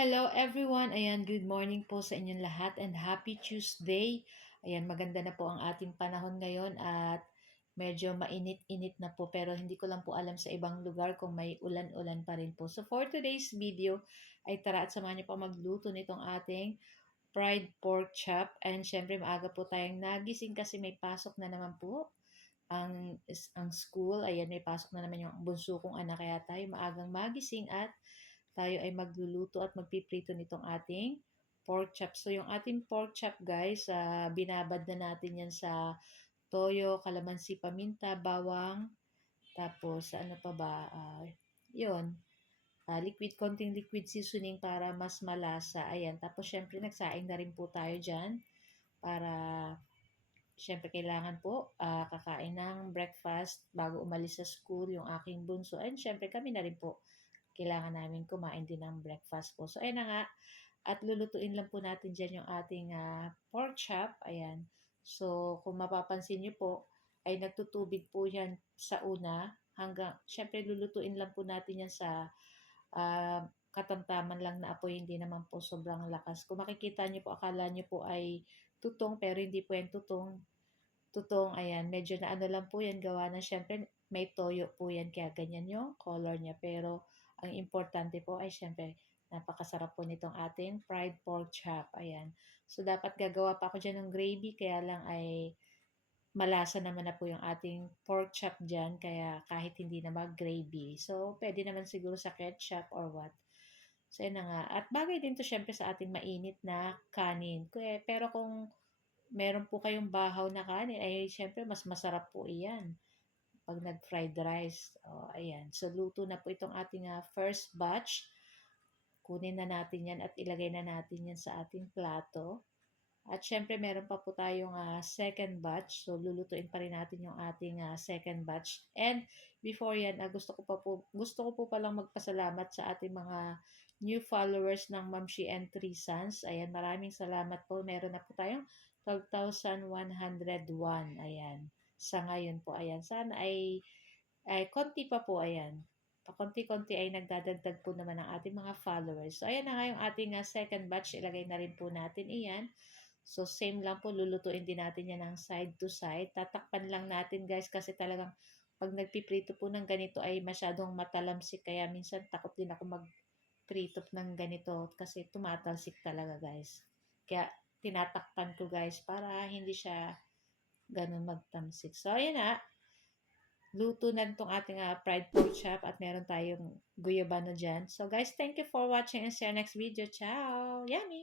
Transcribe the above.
Hello everyone! Ayan, good morning po sa inyong lahat and happy Tuesday. Ayan, maganda na po ang ating panahon ngayon at medyo mainit-init na po pero hindi ko lang po alam sa ibang lugar kung may ulan-ulan pa rin po. So for today's video ay tara at samahan niyo po magluto nitong ating fried pork chop and syempre maaga po tayong nagising kasi may pasok na naman po ang school. Ayan, may pasok na naman yung bunso kong anak kaya tayo maagang magising at tayo ay magluluto at magpiprito nitong ating pork chop. So, yung ating pork chop guys, binabad na natin yan sa toyo, kalamansi, paminta, bawang, tapos ano pa ba, yun, konting liquid seasoning para mas malasa. Ayan, tapos syempre nagsaing na rin po tayo dyan para syempre kailangan po kakain ng breakfast bago umalis sa school yung aking bunso. And syempre kami na rin po kailangan namin kumain din ng breakfast po. So, ayun na nga. At lulutuin lang po natin dyan yung ating pork chop. Ayan. So, kung mapapansin nyo po, ay nagtutubig po yan sa una hanggang, syempre lulutuin lang po natin yan sa katamtaman lang na apoy, hindi naman po sobrang lakas. Kung makikita nyo po, akala nyo po ay tutong, pero hindi po yan tutong. Tutong, ayan, medyo na ano lang po yan, gawa na syempre may toyo po yan, kaya ganyan yung color niya. Pero ang importante po ay syempre napakasarap po nitong ating fried pork chop. Ayan. So dapat gagawa pa ako dyan ng gravy, kaya lang ay malasa naman na po yung ating pork chop dyan, kaya kahit hindi na mag-gravy. So pwede naman siguro sa ketchup or what. So yun na nga. At bagay din to syempre sa ating mainit na kanin. Pero kung meron po kayong bahaw na kanin, ay syempre mas masarap po iyan pag nag-fried rice. O, ayan. So, luto na po itong ating first batch. Kunin na natin yan at ilagay na natin yan sa ating plato. At syempre, meron pa po tayong second batch. So, lulutuin pa rin natin yung ating second batch. And before yan, gusto ko po palang magpasalamat sa ating mga new followers ng Mamshi and Three Sons. Ayan, maraming salamat po. Meron na po tayong 12,101. Ayan. Sa ngayon po, ayan. Sana ay konti pa po, ayan. Pakonti-konti ay nagdadagdag po naman ang ating mga followers. So, ayan na nga yung ating second batch. Ilagay na rin po natin iyan. So, same lang po, lulutuin din natin yan ng side to side. Tatakpan lang natin guys kasi talagang pag nagpiprito po ng ganito ay masyadong matalamsik. Kaya minsan takot din ako magprito ng ganito kasi tumatalsik talaga guys. Kaya tinatakpan ko guys para hindi siya ganun magtamsik. So, ayan na. Luto na itong ating fried pork chop at meron tayong guyabano dyan. So, guys, thank you for watching and see you next video. Ciao! Yummy!